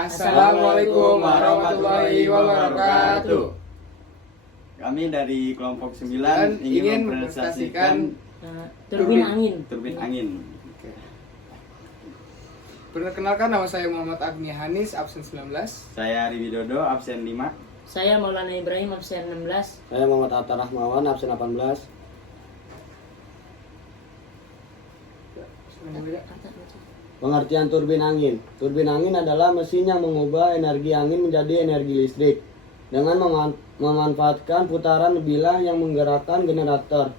Assalamualaikum warahmatullahi wabarakatuh. Kami dari kelompok 9 ingin mempresentasikan turbin angin. Turbin angin. Perkenalkan, nama saya Muhammad Agni Hanis, absen 19. Saya Ari Widodo, absen 5. Saya Maulana Ibrahim, absen 16. Saya Muhammad Atta Rahmawan, absen 18. Pengertian turbin angin. Turbin angin adalah mesin yang mengubah energi angin menjadi energi listrik dengan memanfaatkan putaran bilah yang menggerakkan generator.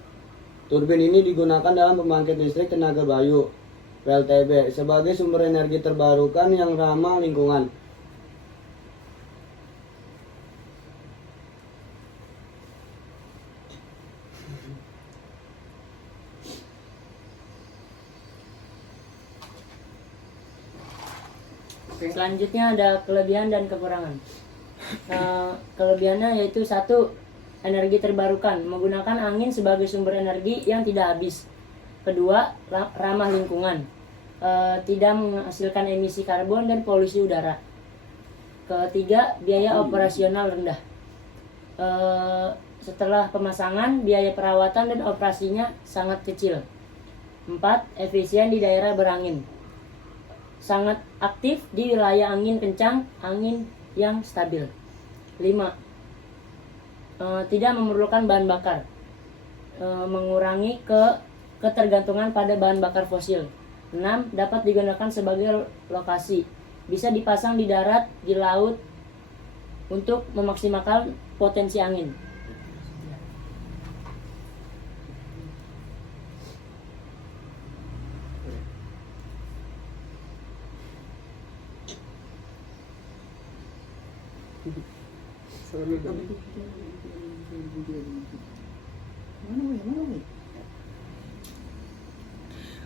Turbin ini digunakan dalam pembangkit listrik tenaga bayu (PLTB) sebagai sumber energi terbarukan yang ramah lingkungan. Selanjutnya ada kelebihan dan kekurangan. Kelebihannya yaitu 1. Energi terbarukan, menggunakan angin sebagai sumber energi yang tidak habis. 2. Ramah lingkungan, tidak menghasilkan emisi karbon dan polusi udara. 3. Biaya operasional rendah. Setelah pemasangan, biaya perawatan dan operasinya sangat kecil. 4. Efisien di daerah berangin, sangat aktif di wilayah angin kencang, angin yang stabil. 5. Tidak memerlukan bahan bakar, mengurangi ketergantungan pada bahan bakar fosil. 6. Dapat digunakan sebagai lokasi, bisa dipasang di darat, di laut untuk memaksimalkan potensi angin.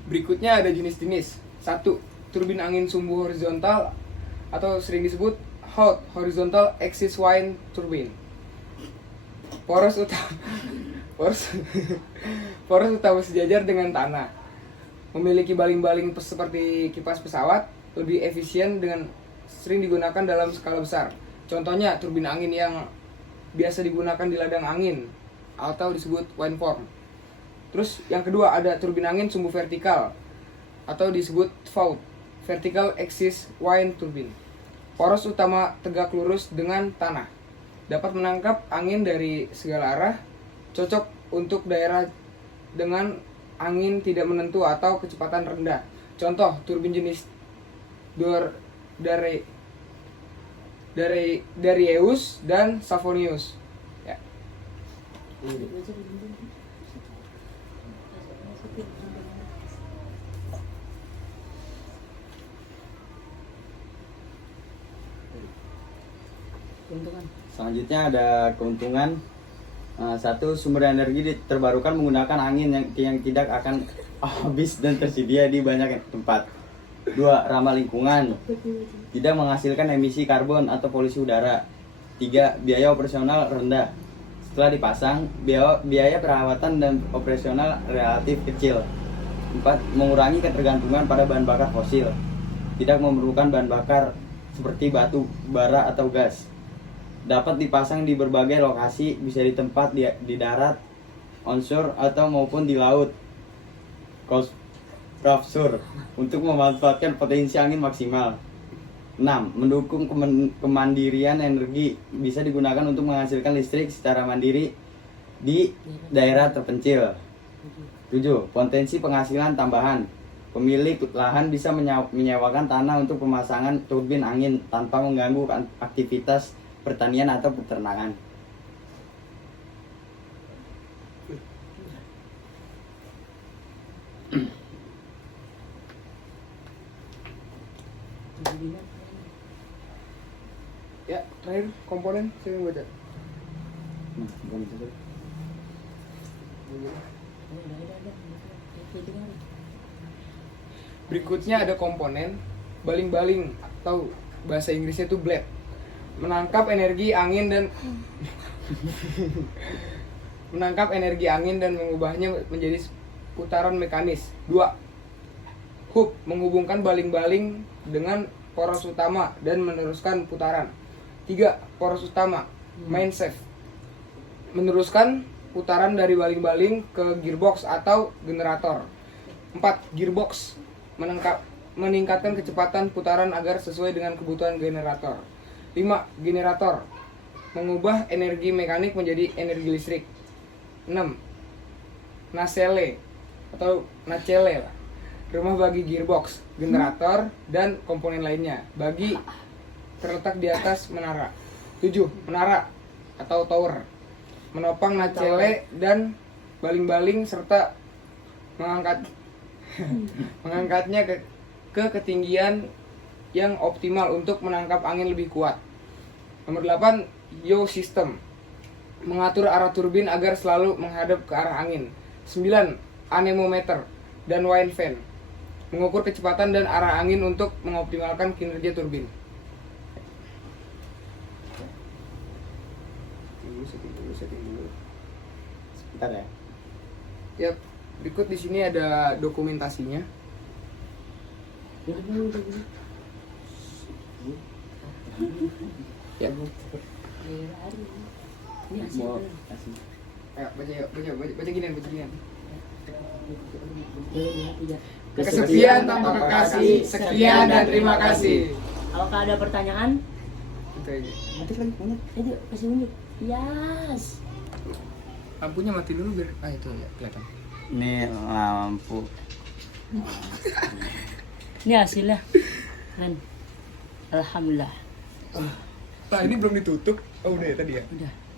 Berikutnya ada jenis-jenis. 1. Turbin angin sumbu horizontal atau sering disebut hot horizontal axis wind turbine. Poros utama sejajar dengan tanah. Memiliki baling-baling seperti kipas pesawat, lebih efisien dengan sering digunakan dalam skala besar. Contohnya turbin angin yang biasa digunakan di ladang angin atau disebut wind farm. Terus yang kedua ada turbin angin sumbu vertikal atau disebut VAUT, vertical axis wind turbine. Poros utama tegak lurus dengan tanah. Dapat menangkap angin dari segala arah, cocok untuk daerah dengan angin tidak menentu atau kecepatan rendah. Contoh turbin jenis Dareius dan Savonius. Ya. Selanjutnya ada keuntungan. 1. Sumber energi terbarukan menggunakan angin yang tidak akan habis dan tersedia di banyak tempat. 2. Ramah lingkungan, tidak menghasilkan emisi karbon atau polusi udara. 3. Biaya operasional rendah. Setelah dipasang, biaya perawatan dan operasional relatif kecil. 4. Mengurangi ketergantungan pada bahan bakar fosil, tidak memerlukan bahan bakar seperti batu, bara, atau gas. Dapat dipasang di berbagai lokasi, bisa di tempat di darat, onshore, atau maupun di laut offshore untuk memanfaatkan potensi angin maksimal. 6. Mendukung kemandirian energi, bisa digunakan untuk menghasilkan listrik secara mandiri di daerah terpencil. 7. Potensi penghasilan tambahan, pemilik lahan bisa menyewakan tanah untuk pemasangan turbin angin tanpa mengganggu aktivitas pertanian atau peternakan. Ya, terakhir komponen saya yang baca. Berikutnya ada komponen baling-baling atau bahasa Inggrisnya itu blade. Menangkap energi angin dan mengubahnya menjadi putaran mekanis. 2. Hook menghubungkan baling-baling dengan poros utama dan meneruskan putaran. 3. Poros utama, main shaft, meneruskan putaran dari baling-baling ke gearbox atau generator. 4. Gearbox, meningkatkan kecepatan putaran agar sesuai dengan kebutuhan generator. 5. Generator, mengubah energi mekanik menjadi energi listrik. 6. Nacelle atau nacelle lah, rumah bagi gearbox, generator, dan komponen lainnya bagi terletak di atas menara. 7. Menara atau tower, menopang nacelle dan baling-baling serta mengangkatnya ke ketinggian yang optimal untuk menangkap angin lebih kuat. Nomor 8. Yaw system, mengatur arah turbin agar selalu menghadap ke arah angin. 9. Anemometer dan wind fan, mengukur kecepatan dan arah angin untuk mengoptimalkan kinerja turbin. Setting dulu. Sebentar ya. Ya, berikut di sini ada dokumentasinya. Ya. Ini hasil. Mau kasih. Ayo, baca ginian. Kesepian tanpa kekasih, sekian dan terima kasih. Apakah ada pertanyaan? Itu aja. Mati lagi, unit. Itu kasih unjuk. Yes. Lampunya mati dulu biar itu ya kelihatan. Ini lampu. Ini hasilnya. Keren. Alhamdulillah. Nah, ini belum ditutup. Oh, udah ya tadi ya. Udah.